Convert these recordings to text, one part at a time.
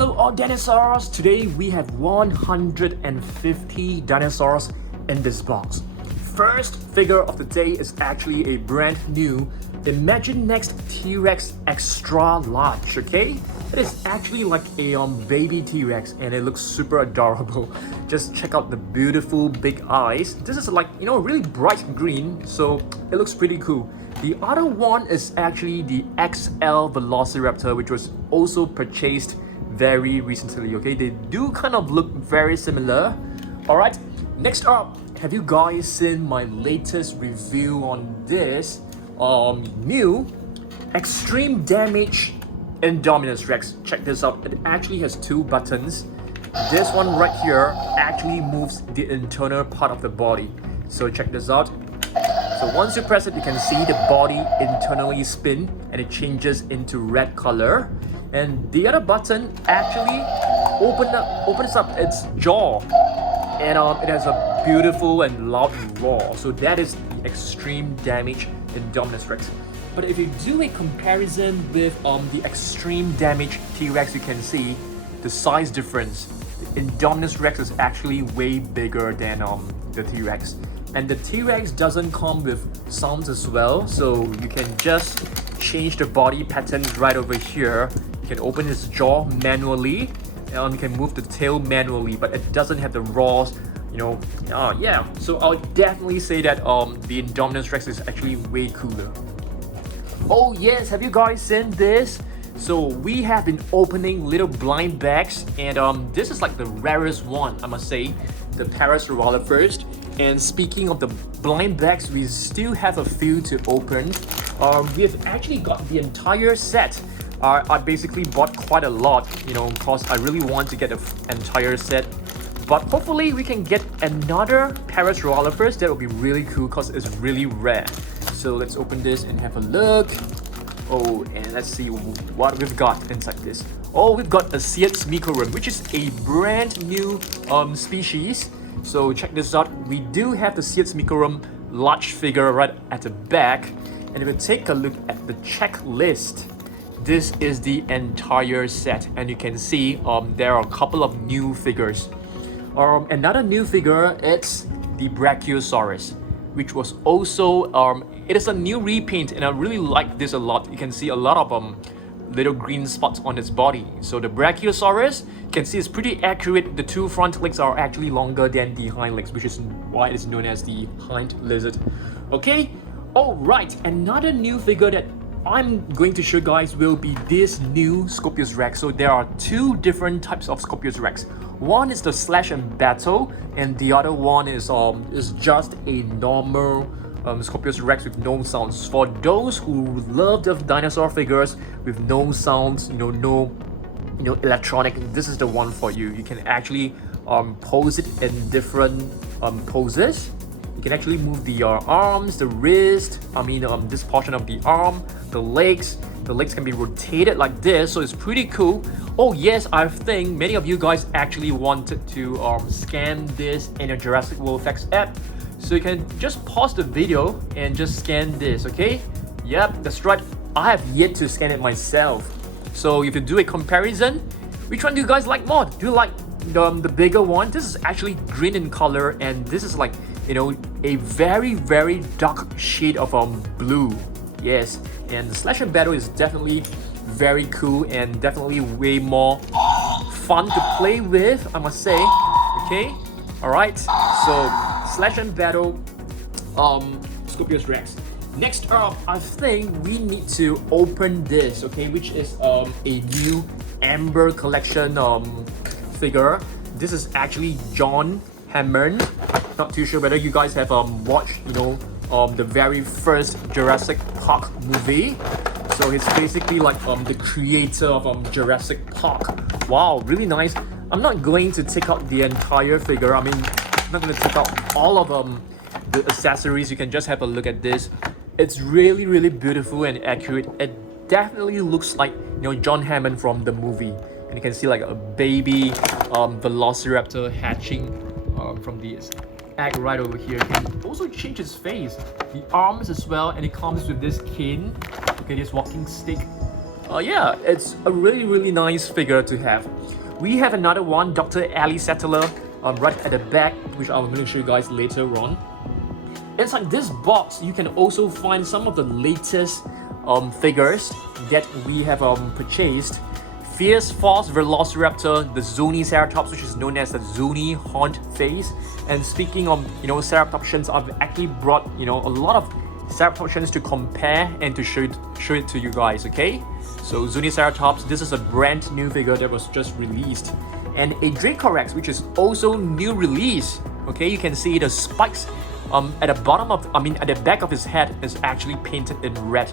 Hello all dinosaurs! Today we have 150 dinosaurs in this box. First figure of the day is actually a brand new Imagine Next T-Rex Extra Large, okay? It is actually like a baby T-Rex and it looks super adorable. Just check out the beautiful big eyes. This is like, really bright green, so it looks pretty cool. The other one is actually the XL Velociraptor, which was also purchased very recently, okay? They do kind of look very similar. Alright, next up, have you guys seen my latest review on this new extreme damage Indominus Rex? Check this out. It actually has two buttons. This one right here actually moves the internal part of the body. So check this out. So once you press it, you can see the body internally spin and it changes into red color. And the other button actually opens up its jaw, and it has a beautiful and loud roar. So that is the extreme damage Indominus Rex. But if you do a comparison with the extreme damage T-Rex, you can see the size difference. The Indominus Rex is actually way bigger than the T-Rex. And the T-Rex doesn't come with sounds as well, so you can just change the body patterns right over here. You can open its jaw manually, and you can move the tail manually, but it doesn't have the roars, yeah. So I'll definitely say that the Indominus Rex is actually way cooler. Oh yes, have you guys seen this? So we have been opening little blind bags, and this is like the rarest one, I must say, the Carcharodontosaurus first. And speaking of the blind bags, we still have a few to open. We've actually got the entire set. I basically bought quite a lot, because I really want to get the entire set. But hopefully we can get another Carcharodontosaurus first. That would be really cool because it's really rare. So let's open this and have a look. Oh, and let's see what we've got inside this. Oh, we've got a Siats Meekorum, which is a brand new species. So check this out. We do have the Siats Meekorum large figure right at the back. And if you take a look at the checklist, this is the entire set. And you can see there are a couple of new figures. Another new figure, it's the Brachiosaurus, which was also, it is a new repaint, and I really like this a lot. You can see a lot of little green spots on its body. So the Brachiosaurus, you can see it's pretty accurate. The two front legs are actually longer than the hind legs, which is why it's known as the hind lizard. Okay, alright, another new figure that I'm going to show you guys will be this new Scorpios Rex. So there are two different types of Scorpios Rex. One is the slash and battle, and the other one is just a normal Scorpios Rex with no sounds. For those who love the dinosaur figures with no sounds, no electronic, this is the one for you. You can actually pose it in different poses. You can actually move the arms, the wrist, this portion of the arm, the legs. The legs can be rotated like this, so it's pretty cool. Oh yes, I think many of you guys actually wanted to scan this in a Jurassic World Facts app. So you can just pause the video and just scan this, okay? Yep, that's right. I have yet to scan it myself. So if you do a comparison, which one do you guys like more? Do you like the bigger one? This is actually green in color, and this is like, a very, very dark shade of blue. Yes, and the slash and battle is definitely very cool and definitely way more fun to play with, I must say. Okay, alright, so slash and battle Scorpios Rex. Next up, I think we need to open this, okay, which is a new Amber Collection figure. This is actually John Hammond. Not too sure whether you guys have watched the very first Jurassic Park movie. So he's basically like the creator of Jurassic Park. Wow, really nice. I'm not going to take out the entire figure. I'm not going to take out all of the accessories. You can just have a look at this. It's really, really beautiful and accurate. It definitely looks like John Hammond from the movie. And you can see like a baby Velociraptor hatching from the egg right over here. You can also change his face, the arms as well, and it comes with this cane, okay, this walking stick. Yeah, it's a really nice figure to have. We have another one, Dr. Ali Settler, right at the back, which I'm going to show you guys later on. Inside this box, you can also find some of the latest figures that we have purchased. Fierce Force Velociraptor, the Zuniceratops, which is known as the Zuni Haunt Face. And speaking of, ceratopsians, I've actually brought, a lot of ceratopsians to compare and to show it to you guys, okay? So Zuniceratops, this is a brand new figure that was just released. And a Dracorex, which is also new release, okay? You can see the spikes at the bottom of, at the back of his head is actually painted in red.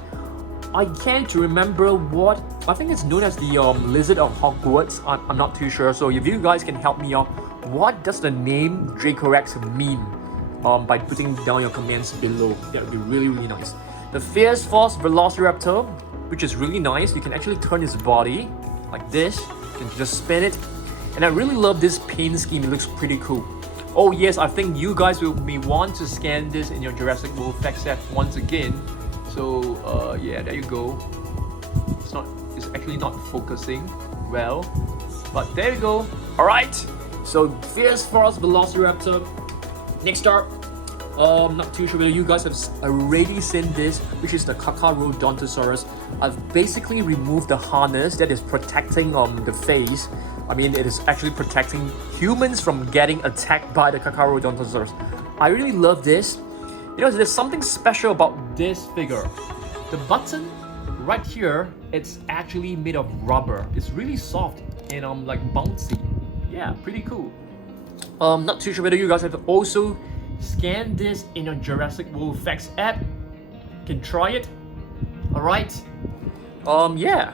I can't remember what, I think it's known as the Lizard of Hogwarts. I'm not too sure. So if you guys can help me out, what does the name Dracorex mean? By putting down your comments below. That would be really nice. The Fierce Force Velociraptor, which is really nice. You can actually turn his body like this. You can just spin it. And I really love this paint scheme. It looks pretty cool. Oh yes, I think you guys will want to scan this in your Jurassic World fact set once again. So yeah, there you go. It's actually not focusing well, but there you go. All right. So Fierce Force Velociraptor. Next up, not too sure whether you guys have already seen this, which is the Carcharodontosaurus. I've basically removed the harness that is protecting the face. It is actually protecting humans from getting attacked by the Carcharodontosaurus. I really love this. There's something special about this figure. The button right here, it's actually made of rubber. It's really soft and like bouncy. Yeah, pretty cool. Not too sure whether you guys have also scanned this in your Jurassic World Facts app. You can try it. Alright. Yeah.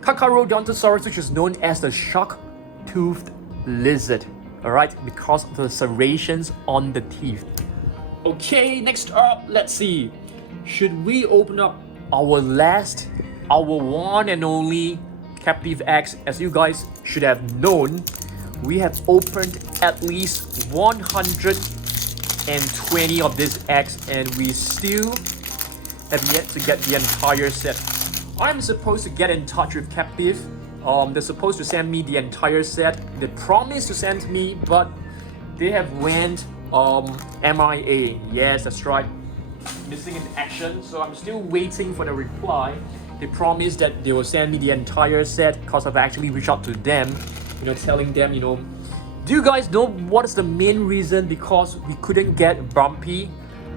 Carcharodontosaurus, which is known as the shark-toothed lizard. Alright, because of the serrations on the teeth. Okay, next up, let's see. Should we open up our one and only captive eggs? As you guys should have known, we have opened at least 120 of these eggs and we still have yet to get the entire set. I'm supposed to get in touch with Captive. They're supposed to send me the entire set. They promised to send me, but they have went MIA. Yes, that's right. Missing in action. So I'm still waiting for the reply. They promised that they will send me the entire set because I've actually reached out to them, telling them, do you guys know what is the main reason because we couldn't get Bumpy,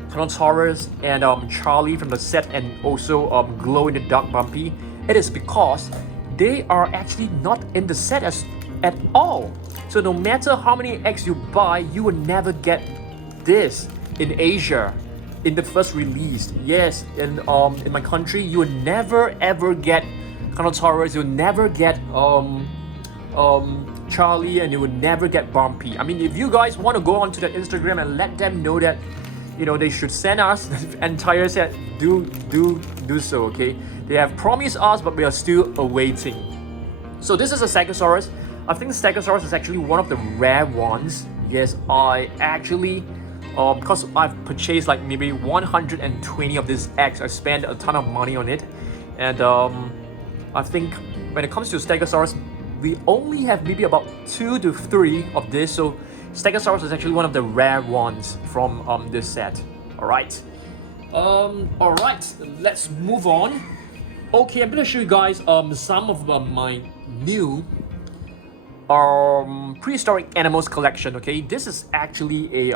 Dinosaurs, and Charlie from the set, and also Glow in the Dark Bumpy? It is because they are actually not in the set at all. So no matter how many eggs you buy, you will never get this in Asia in the first release. Yes, in my country, you will never ever get Dinosaurs. You'll never get Charlie, and you will never get Bumpy. If you guys want to go onto the Instagram and let them know that they should send us the entire set, do so, okay? They have promised us, but we are still awaiting. So this is a Stegosaurus. I think Stegosaurus is actually one of the rare ones. Yes, I actually because I've purchased like maybe 120 of these eggs. I spent a ton of money on it, and I think when it comes to Stegosaurus, we only have maybe about 2 to 3 of this. So Stegosaurus is actually one of the rare ones from this set. Alright, let's move on. Okay, I'm gonna show you guys some of my new prehistoric animals collection. Okay, this is actually a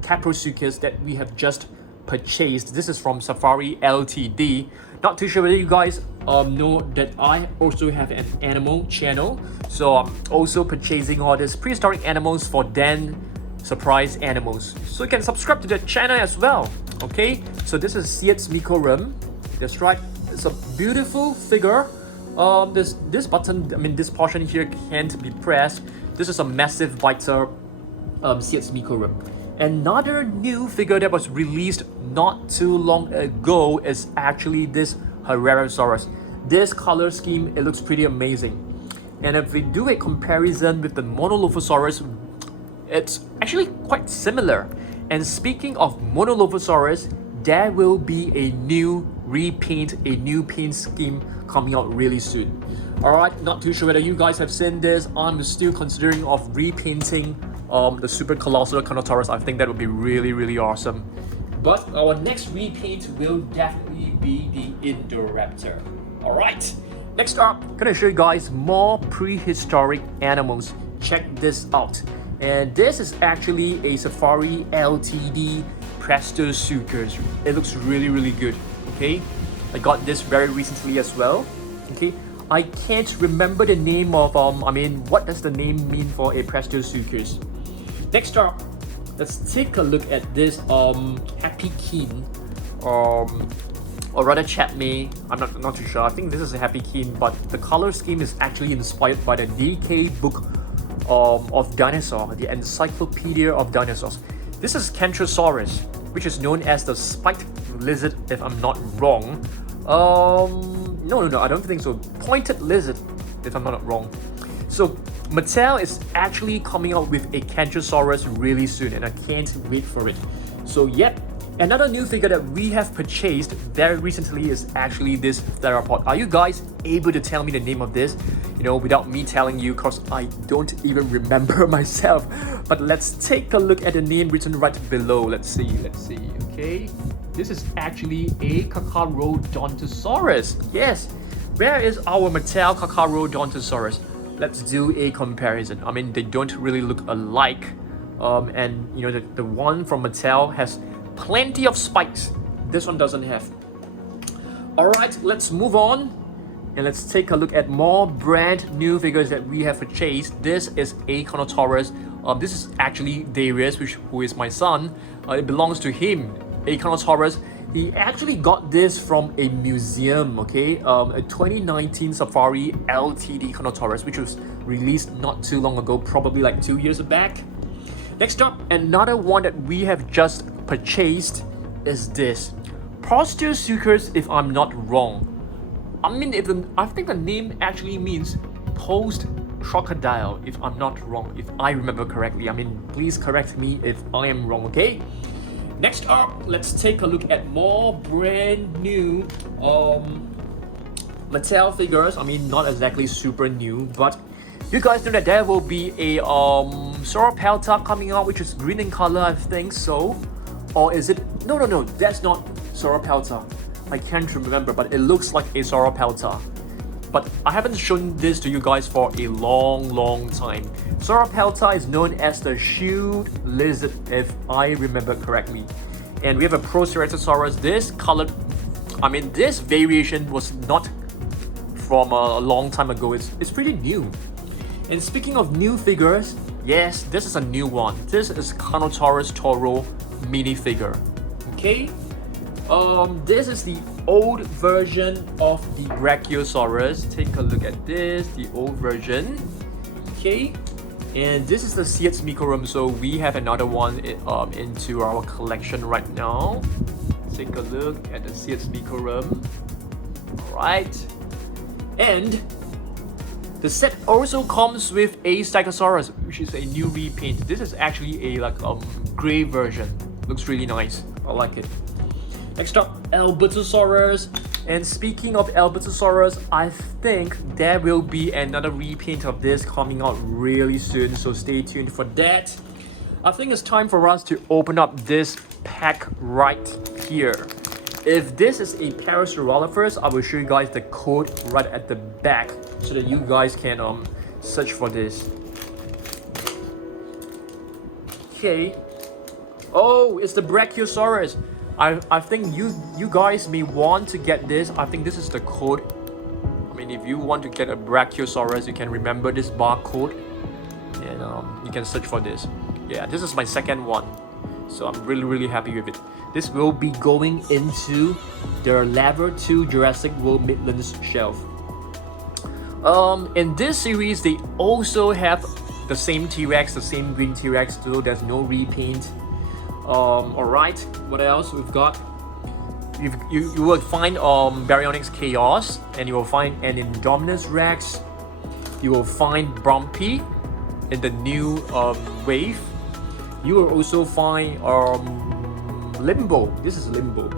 Caprosuchus that we have just purchased. This is from Safari Ltd. Not too sure whether you guys know that I also have an animal channel, so I'm also purchasing all these prehistoric animals for Dan Surprise Animals, so you can subscribe to the channel as well. Okay, so this is Siats Meekorum. That's right, it's a beautiful figure. This button, this portion here can't be pressed. This is a massive biter Siats Meekorum. Another new figure that was released not too long ago is actually this Herrerasaurus. This color scheme, it looks pretty amazing. And if we do a comparison with the Monolophosaurus, it's actually quite similar. And speaking of Monolophosaurus, there will be a new repaint, a new paint scheme coming out really soon. Alright, not too sure whether you guys have seen this. I'm still considering of repainting the Super Colossal Carcharodontosaurus. I think that would be really awesome. But our next repaint will definitely be the Indoraptor. Alright, next up, I'm gonna show you guys more prehistoric animals. Check this out. And this is actually a Safari LTD Prestosuchus. It looks really good, okay? I got this very recently as well, okay? I can't remember the name of, what does the name mean for a Prestosuchus? Next up, let's take a look at this Happy Keen, or rather Chatmay. I'm not too sure. I think this is a Happy Keen, but the color scheme is actually inspired by the DK book of Dinosaur, the Encyclopedia of Dinosaurs. This is Carcharodontosaurus, which is known as the spiked lizard, if I'm not wrong. No, I don't think so. Pointed lizard, if I'm not wrong. So Mattel is actually coming out with a Carcharodontosaurus really soon, and I can't wait for it. So yep, another new figure that we have purchased very recently is actually this theropod. Are you guys able to tell me the name of this? You know, without me telling you, because I don't even remember myself. But let's take a look at the name written right below. Let's see, okay? This is actually a Carcharodontosaurus. Yes, where is our Mattel Carcharodontosaurus? Let's do a comparison. I mean, they don't really look alike. And you know, the one from Mattel has plenty of spikes. This one doesn't have. Alright, let's move on. And let's take a look at more brand new figures that we have purchased. This is a Carcharodontosaurus. This is actually Darius, who is my son. It belongs to him. A Carcharodontosaurus. He actually got this from a museum, okay? A 2019 Safari LTD Carcharodontosaurus, which was released not too long ago, probably like 2 years back. Next up, another one that we have just purchased is this Prestosuchus, if I'm not wrong. I think the name actually means post crocodile, if I'm not wrong, if I remember correctly. Please correct me if I am wrong, okay? Next up, let's take a look at more brand new Mattel figures. Not exactly super new, but you guys know that there will be a Sauropelta coming out, which is green in color, I think so. Or is it? No, that's not Sauropelta. I can't remember, but it looks like a Sauropelta. But I haven't shown this to you guys for a long time. Sauropelta is known as the shield lizard, if I remember correctly. And we have a Proceratosaurus. This colored, this variation was not from a long time ago. It's pretty new. And speaking of new figures, yes, this is a new one. This is Carnotaurus Toro minifigure. Okay. This is the old version of the Brachiosaurus. Take a look at this, the old version. Okay, and this is the Siats Meekorum. So we have another one into our collection right now. Take a look at the Siats Meekorum. Alright, and the set also comes with a Stegosaurus, which is a new repaint. This is actually a gray version. Looks really nice. I like it. Next up, Albertosaurus. And speaking of Albertosaurus, I think there will be another repaint of this coming out really soon, so stay tuned for that. I think it's time for us to open up this pack right here. If this is a Parasaurolophus, I will show you guys the code right at the back so that you guys can search for this. Okay. Oh, it's the Brachiosaurus. I think you guys may want to get this. I think this is the code. If you want to get a Brachiosaurus, you can remember this barcode, and you can search for this. Yeah, this is my second one, so I'm really happy with it. This will be going into their Level 2 Jurassic World Midlands shelf. In this series, they also have the same T-Rex, the same green T-Rex, so there's no repaint. Alright, what else we've got? You will find Baryonyx Chaos, and you will find an Indominus Rex. You will find Brumpy in the new wave. You will also find Limbo. This is Limbo.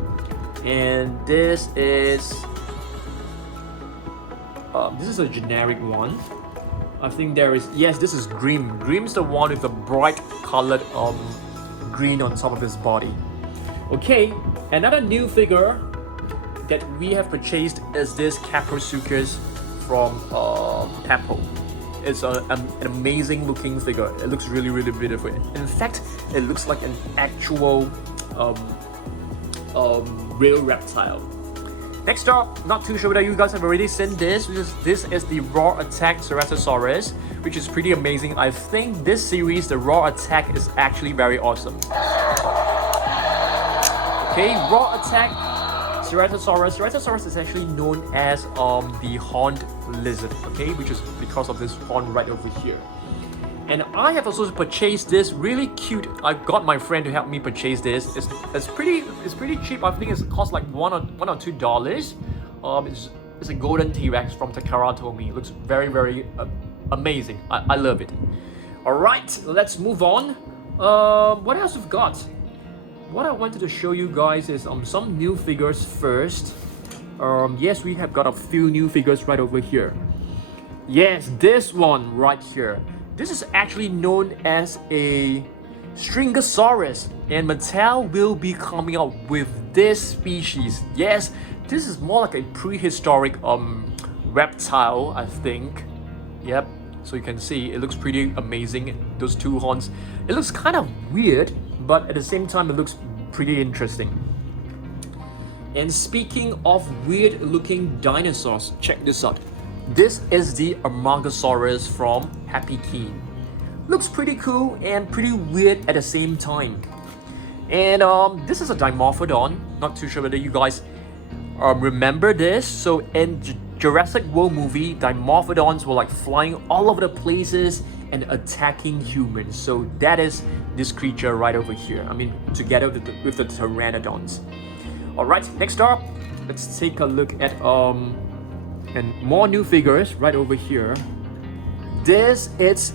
And this is a generic one. I think there is, yes, this is Grim. Grim's the one with the bright colored green on top of his body. Okay, another new figure that we have purchased is this Carcharodontosaurus from Peppo. It's an amazing looking figure. It looks really, really beautiful. In fact, it looks like an actual real reptile. Next up, not too sure whether you guys have already seen this, because this is the Raw Attack Ceratosaurus, which is pretty amazing. I think this series, the Raw Attack, is actually very awesome. Okay, Raw Attack Ceratosaurus. Ceratosaurus is actually known as the horned lizard, okay, which is because of this horn right over here. And I have also purchased this really cute. I got my friend to help me purchase this. It's pretty cheap. I think it costs like $1 or $2. It's a golden T-Rex from Takara told me. It looks very, very amazing. I love it. All right, let's move on. What else we've got? What I wanted to show you guys is some new figures first. Yes, we have got a few new figures right over here. Yes, this one right here. This is actually known as a Stringosaurus, and Mattel will be coming out with this species. Yes, this is more like a prehistoric reptile, I think. Yep, so you can see it looks pretty amazing. Those two horns. It looks kind of weird, but at the same time it looks pretty interesting. And speaking of weird looking dinosaurs, check this out. This is the Amargasaurus from Happy Keen. Looks pretty cool and pretty weird at the same time. And this is a Dimorphodon. Not too sure whether you guys remember this. So in Jurassic World movie, Dimorphodons were like flying all over the places and attacking humans. So that is this creature right over here. I mean, together with the Pteranodons. Alright, next up, let's take a look at and more new figures right over here. This is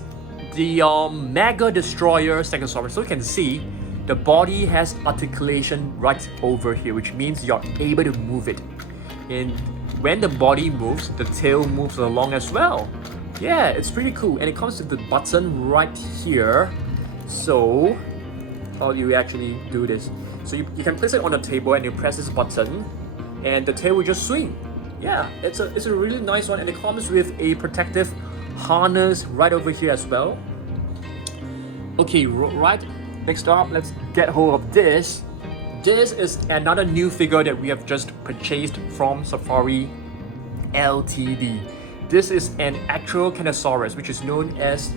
the Mega Destroyer Stegosaurus. So you can see the body has articulation right over here, which means you're able to move it. And when the body moves, the tail moves along as well. Yeah, it's pretty cool. And it comes with the button right here. So how do you actually do this? So you can place it on the table and you press this button and the tail will just swing. Yeah, it's a really nice one, and it comes with a protective harness right over here as well. Okay, right, next up, let's get hold of this. This is another new figure that we have just purchased from Safari Ltd. This is an actual Canosaurus, which is known as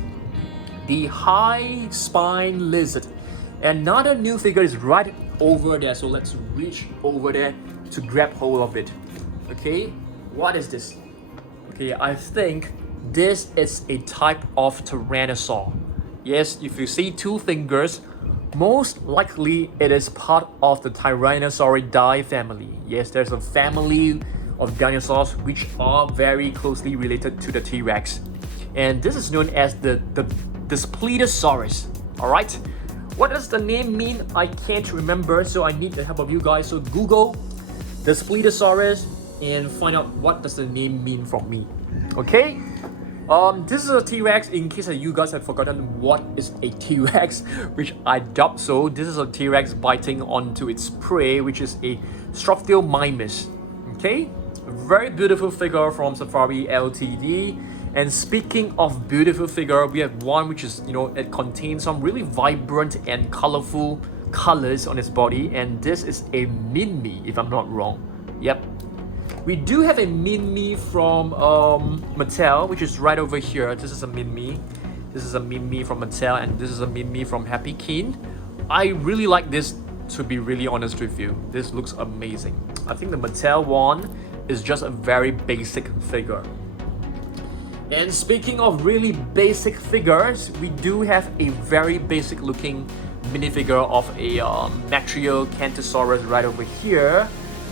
the high spine lizard. Another new figure is right over there, so let's reach over there to grab hold of it. Okay, what is this? Okay, I think this is a type of Tyrannosaur. Yes, if you see two fingers, most likely it is part of the Tyrannosauridae family. Yes, there's a family of dinosaurs which are very closely related to the T-Rex. And this is known as the Spinosaurus. Alright? What does the name mean? I can't remember, so I need the help of you guys. So Google the Spinosaurus and find out what does the name mean from me. Okay? This is a T-Rex, in case you guys have forgotten what is a T-Rex, which I doubt so. This is a T-Rex biting onto its prey, which is a Strophtiomimus. Okay? A very beautiful figure from Safari Ltd. And speaking of beautiful figure, we have one which is, it contains some really vibrant and colorful colors on its body, and this is a Min-Me, if I'm not wrong. Yep. We do have a Min-Me from Mattel, which is right over here. This is a Min-Me. This is a Min-Me from Mattel, and this is a Min-Me from Happy Keen. I really like this, to be really honest with you. This looks amazing. I think the Mattel one is just a very basic figure. And speaking of really basic figures, we do have a very basic looking minifigure of a Metriacanthosaurus right over here.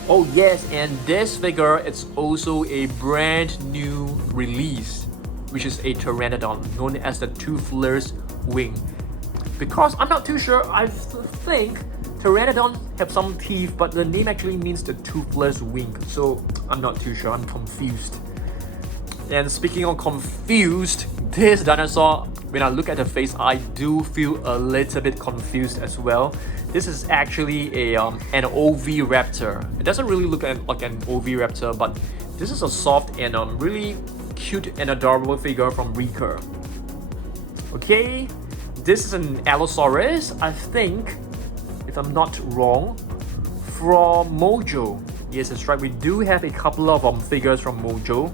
Oh yes, and this figure, it's also a brand new release, which is a Pteranodon known as the Toothless Wing. Because I'm not too sure, I think Pteranodon have some teeth, but the name actually means the toothless wing. So I'm not too sure. I'm confused. And speaking of confused, this dinosaur, when I look at the face, I do feel a little bit confused as well. This is actually an oviraptor. It doesn't really look like an oviraptor, but this is a soft and really cute and adorable figure from Meekorum. Okay, this is an Allosaurus, I think, if I'm not wrong, from Mojo. Yes, that's right. We do have a couple of figures from Mojo.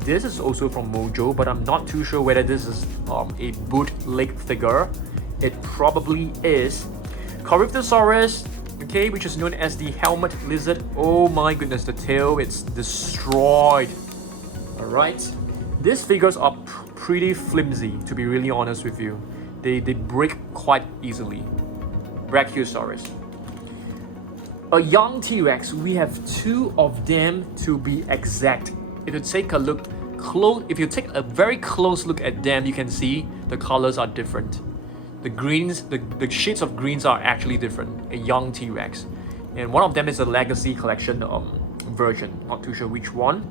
This is also from Mojo, but I'm not too sure whether this is a bootleg figure. It probably is. Carcharodontosaurus, okay, which is known as the helmet lizard. Oh my goodness, the tail, it's destroyed. Alright, these figures are pretty flimsy, to be really honest with you. They break quite easily. Brachiosaurus. A young T-Rex, we have two of them to be exact. If you take a look close, if you take a very close look at them, you can see the colors are different. The greens, the shades of greens are actually different. A young T-Rex, and one of them is a Legacy Collection version. Not too sure which one.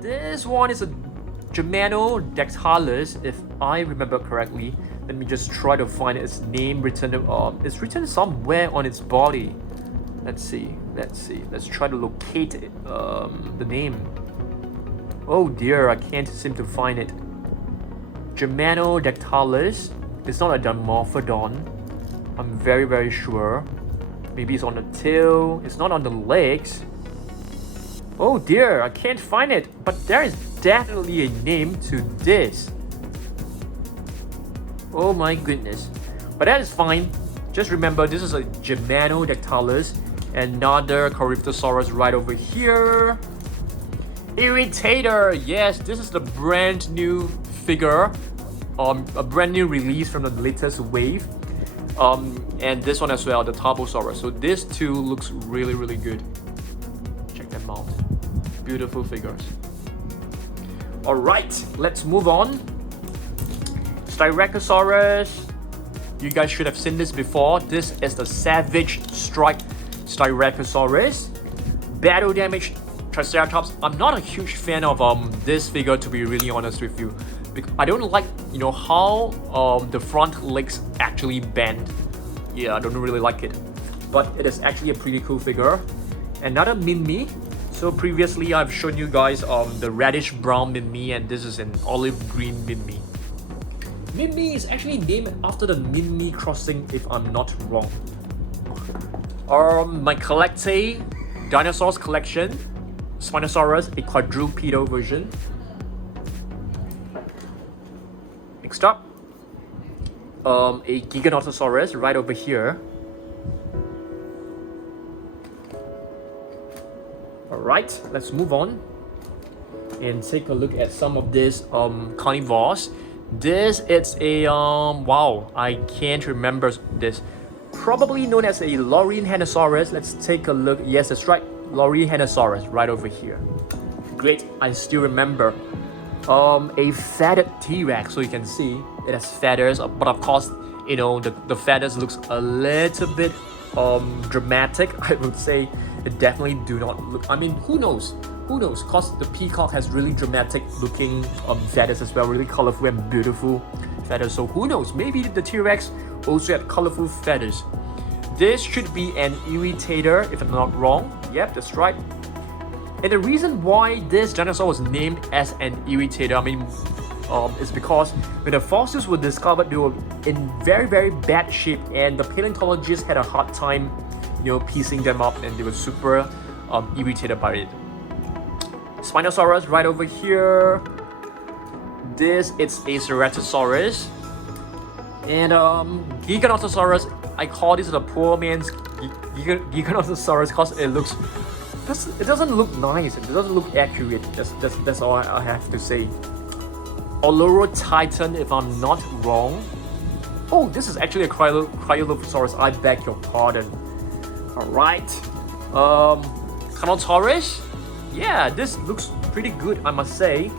This one is a Germanodactylus, if I remember correctly. Let me just try to find its name written. It's written somewhere on its body. Let's see. Let's try to locate it, the name. Oh dear, I can't seem to find it. Germanodactylus. It's not a Dimorphodon. I'm very sure. Maybe it's on the tail. It's not on the legs. Oh dear, I can't find it. But there is definitely a name to this. Oh my goodness. But that is fine. Just remember, this is a Germanodactylus. Another Carcharodontosaurus right over here. Irritator. Yes, this is the brand new figure. A brand new release from the latest wave. And this one as well, the Tarbosaurus. So this two looks really good. Check them out. Beautiful figures. Alright, let's move on. Styracosaurus. You guys should have seen this before. This is the Savage Strike Styracosaurus. Battle damage Triceratops. I'm not a huge fan of this figure, to be really honest with you. I don't like, how the front legs actually bend. Yeah, I don't really like it. But it is actually a pretty cool figure. Another Minmi. So previously I've shown you guys the reddish brown Minmi, and this is an olive green Minmi. Minmi is actually named after the Minmi crossing, if I'm not wrong. My Collecte Dinosaurs collection. Spinosaurus, a quadrupedal version. Next up, a Giganotosaurus right over here. Alright, let's move on and take a look at some of these carnivores. This is a wow, I can't remember this. Probably known as a Lornithenosaurus. Let's take a look. Yes, that's right. Lornithenosaurus right over here. Great, I still remember. A feathered T-Rex, so you can see it has feathers, but of course, the feathers looks a little bit dramatic. I would say it definitely do not look. I mean, who knows? Cause the peacock has really dramatic looking feathers as well, really colorful and beautiful feathers. So who knows? Maybe the T-Rex also had colorful feathers. This should be an irritator, if I'm not wrong. Yep, that's right. And the reason why this dinosaur was named as an irritator, is because when the fossils were discovered, they were in very bad shape, and the paleontologists had a hard time, piecing them up, and they were super irritated by it. Spinosaurus right over here. This is a Ceratosaurus. And Giganotosaurus, I call this the poor man's Giganotosaurus because it doesn't look nice. It doesn't look accurate. That's all I have to say. Olorotitan, if I'm not wrong. Oh, this is actually a Cryolophosaurus. I beg your pardon. Alright. Carnotaurus. Yeah, this looks pretty good, I must say.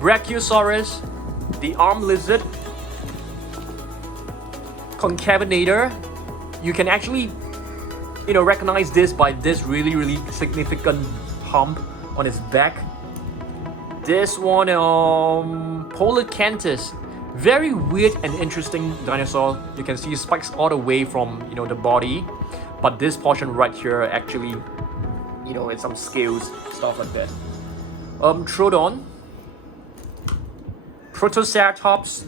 Brachiosaurus, the arm lizard. concavenator. You can actually, recognize this by this really significant hump on its back. This one, Polycanthus. Very weird and interesting dinosaur. You can see spikes all the way from, the body. But this portion right here actually, it's some scales, stuff like that. Trodon. Protoceratops.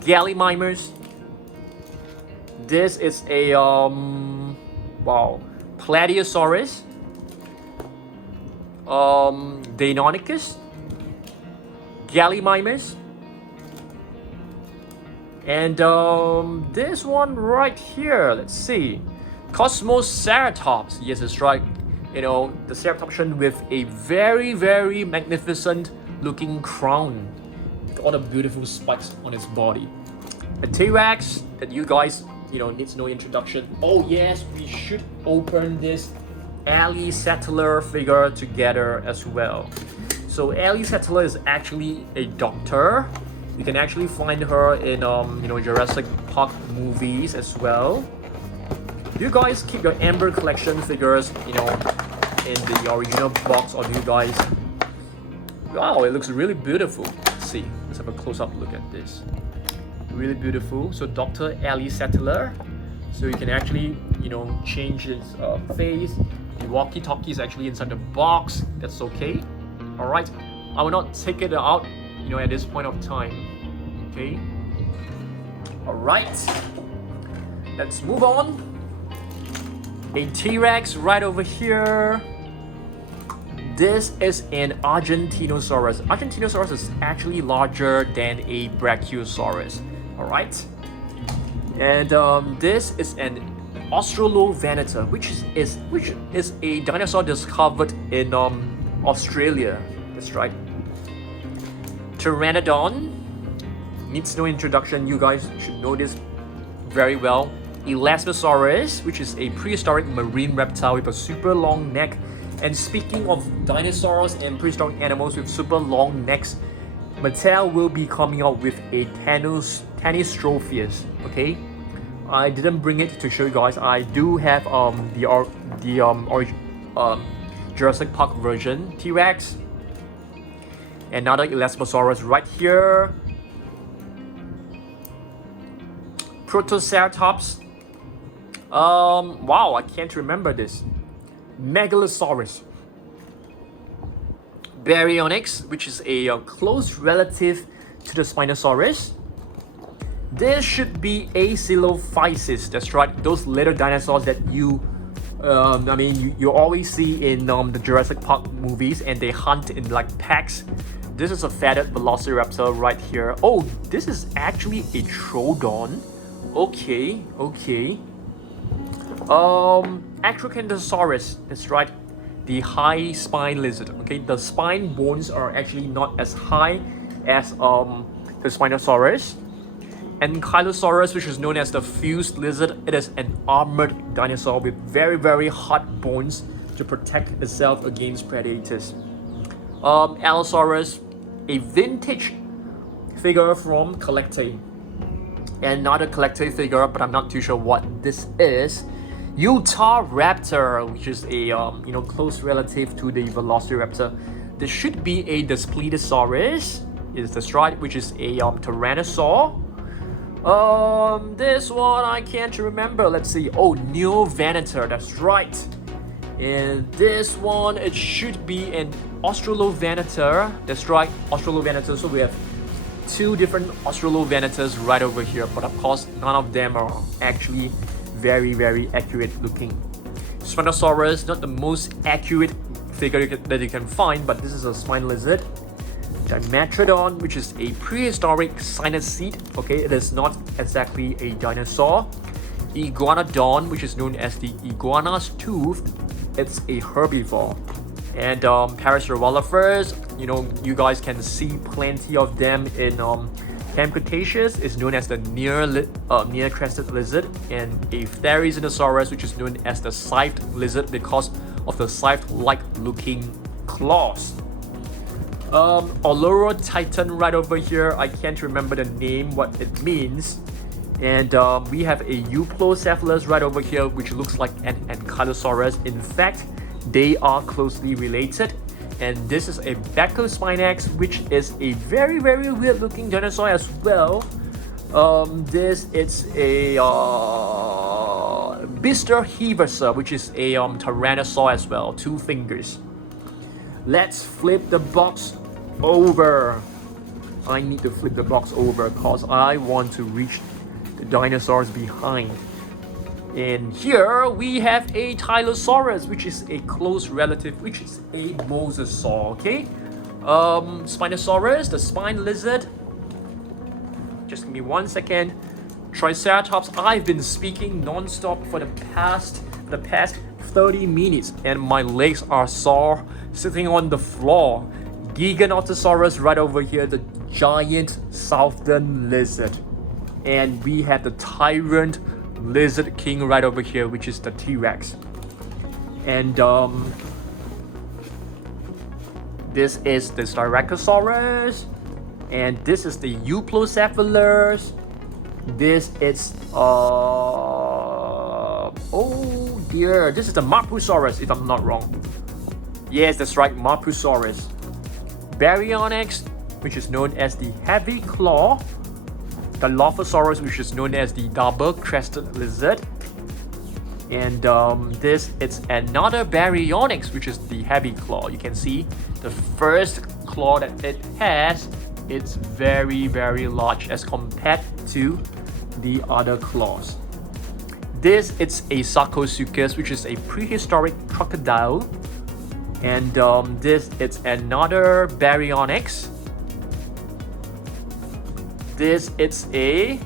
Gallimimus. This is a, Plateosaurus. Deinonychus. Gallimimus. And this one right here, let's see. Cosmoceratops. Yes, it's right. The ceratopsian with a very magnificent looking crown. All the beautiful spikes on its body. A T-Rex that you guys, needs no introduction. Oh yes, we should open this Ali Settler figure together as well. So Ali Settler is actually a doctor. You can actually find her in Jurassic Park movies as well. Do you guys keep your Amber collection figures, in the original box, or do you guys? Wow, it looks really beautiful. Let's see. Let's have a close-up look at this. Really beautiful. So Dr. Ali Settler. So you can actually, change his face. The walkie-talkie is actually inside the box. That's okay. All right. I will not take it out, at this point of time. Okay. All right. Let's move on. A T-Rex right over here. This is an Argentinosaurus. Argentinosaurus is actually larger than a Brachiosaurus. All right. And this is an Australopithecus, which is a dinosaur discovered in Australia. That's right. Pteranodon needs no introduction. You guys should know this very well. Elasmosaurus, which is a prehistoric marine reptile with a super long neck. And speaking of dinosaurs and prehistoric animals with super long necks, Mattel will be coming out with a Tanistropheus. Okay, I didn't bring it to show you guys. I do have Jurassic Park version T-Rex. Another Elasmosaurus right here. Protoceratops. Wow, I can't remember this. Megalosaurus. Baryonyx, which is a close relative to the Spinosaurus. This should be Acylophysis. That's right, those little dinosaurs that you always see in the Jurassic Park movies, and they hunt in like packs. This is a feathered velociraptor right here. Oh, this is actually a Trodon. Okay. Acrocanthosaurus. That's right, the high spine lizard. Okay, the spine bones are actually not as high as the Spinosaurus. And Ankylosaurus, which is known as the fused lizard, it is an armored dinosaur with very hard bones to protect itself against predators. Allosaurus, a vintage figure from Collectate. Another Collectate figure, but I'm not too sure what this is. Utahraptor, which is a close relative to the Velociraptor. This should be a Daspletosaurus. Is this right? Which is a Tyrannosaur. This one I can't remember. Let's see. Oh, Neovenator. That's right. And this one, it should be an Australovenator. That's right, Australovenator. So we have two different Australovenators right over here, but of course none of them are actually very accurate looking. Spinosaurus, not the most accurate figure that you can find, but this is a spine lizard. Dimetrodon, which is a prehistoric cynocid. Okay, it is not exactly a dinosaur. Iguanodon, which is known as the iguana's tooth, it's a herbivore. And Parasaurolophers, you guys can see plenty of them in Camp Cretaceous, is known as the near crested lizard, and a Therizinosaurus, which is known as the scythed lizard because of the scythe-like looking claws. Olorotitan right over here, I can't remember the name, what it means. And we have a Euplocephalus right over here, which looks like an Ankylosaurus. In fact, they are closely related. And this is a Baclospinax, which is a very weird looking dinosaur as well. This is a Bister Heversa, which is a Tyrannosaur as well, 2 fingers. Let's flip the box over. I need to flip the box over because I want to reach the dinosaurs behind. And here we have a Tylosaurus, which is a close relative, which is a mosasaur, okay? Spinosaurus, the spine lizard. Just give me 1 second. Triceratops, I've been speaking non-stop for the past 30 minutes and my legs are sore sitting on the floor. Giganotosaurus right over here, the giant southern lizard. And we have the tyrant lizard king right over here, which is the T-Rex. And this is the Styracosaurus, and this is the Euplocephalus. This is oh dear, this is the Marpusaurus, if I'm not wrong. Yes, that's right, Marpusaurus. Baryonyx, which is known as the heavy claw. The Dilophosaurus, which is known as the double-crested lizard. And this is another Baryonyx, which is the heavy claw. You can see the first claw that it has, it's very large as compared to the other claws. This is a Sarcosuchus, which is a prehistoric crocodile. And this is another Baryonyx. This is a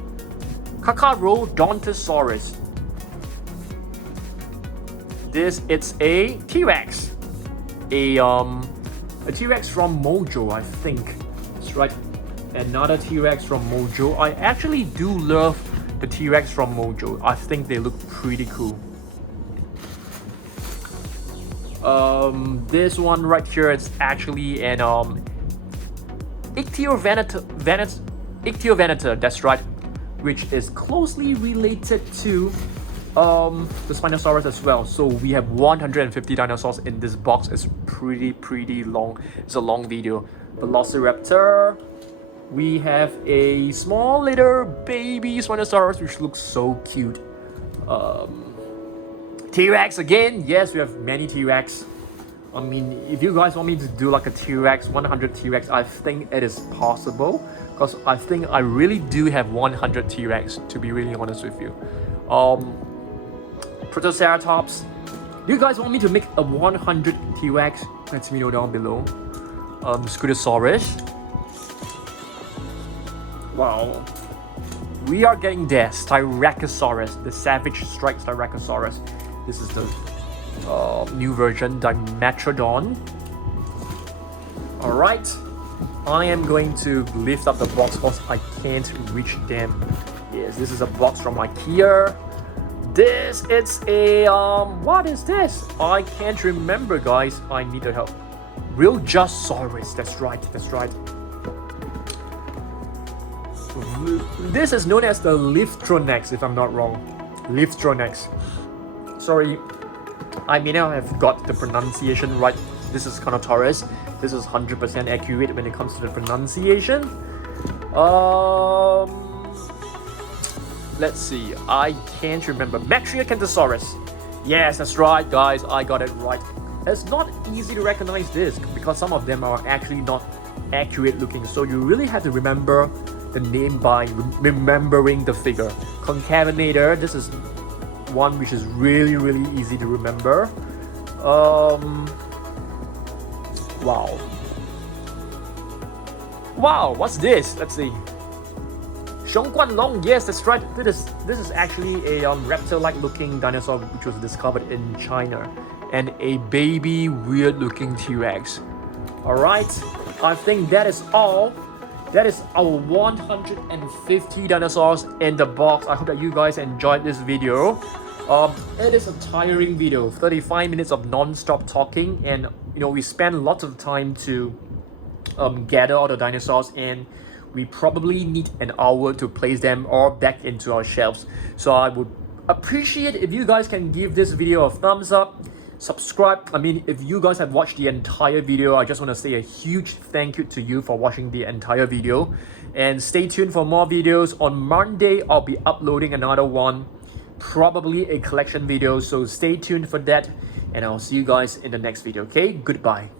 Carcharodontosaurus. This is a T-Rex. A T-Rex from Mojo, I think. That's right. Another T-Rex from Mojo. I actually do love the T-Rex from Mojo. I think they look pretty cool. This one right here is actually an Ichthyovenator, that's right, which is closely related to the Spinosaurus as well. So we have 150 dinosaurs in this box. It's pretty long. It's a long video. Velociraptor. We have a small little baby Spinosaurus, which looks so cute. T-Rex again. Yes, we have many T-Rex. I mean, if you guys want me to do like a T-Rex, 100 T-Rex, I think it is possible. Because I think I really do have 100 T-Rex, to be really honest with you. Protoceratops. Do you guys want me to make a 100 T-Rex? Let me know down below. Scutosaurus. Wow. We are getting there. Styracosaurus, the savage strike Styracosaurus. This is the new version, Dimetrodon. Alright. I am going to lift up the box because I can't reach them. Yes, this is a box from IKEA. This is a what is this? I can't remember, guys. I need your help. Rheojasaurus. That's right. This is known as the Liftronex, if I'm not wrong. Liftronex. Sorry, I may not have got the pronunciation right. This is Carnotaurus. This is 100% accurate when it comes to the pronunciation. Let's see. I can't remember. Metriacanthosaurus. Yes, that's right, guys. I got it right. It's not easy to recognize this because some of them are actually not accurate looking. So you really have to remember the name by remembering the figure. Concavenator. This is one which is really easy to remember. Wow, what's this? Let's see. Xiongguanlong, yes, that's right. This is actually a reptile-like looking dinosaur which was discovered in China, and a baby weird-looking T-Rex. Alright, I think that is all. That is our 150 dinosaurs in the box. I hope that you guys enjoyed this video. It is a tiring video, 35 minutes of non-stop talking, and we spend lots of time to gather all the dinosaurs, and we probably need an hour to place them all back into our shelves. So I would appreciate if you guys can give this video a thumbs up, subscribe. I mean, if you guys have watched the entire video, I just want to say a huge thank you to you for watching the entire video. And stay tuned for more videos. On Monday, I'll be uploading another one, probably a collection video. So stay tuned for that. And I'll see you guys in the next video, okay? Goodbye.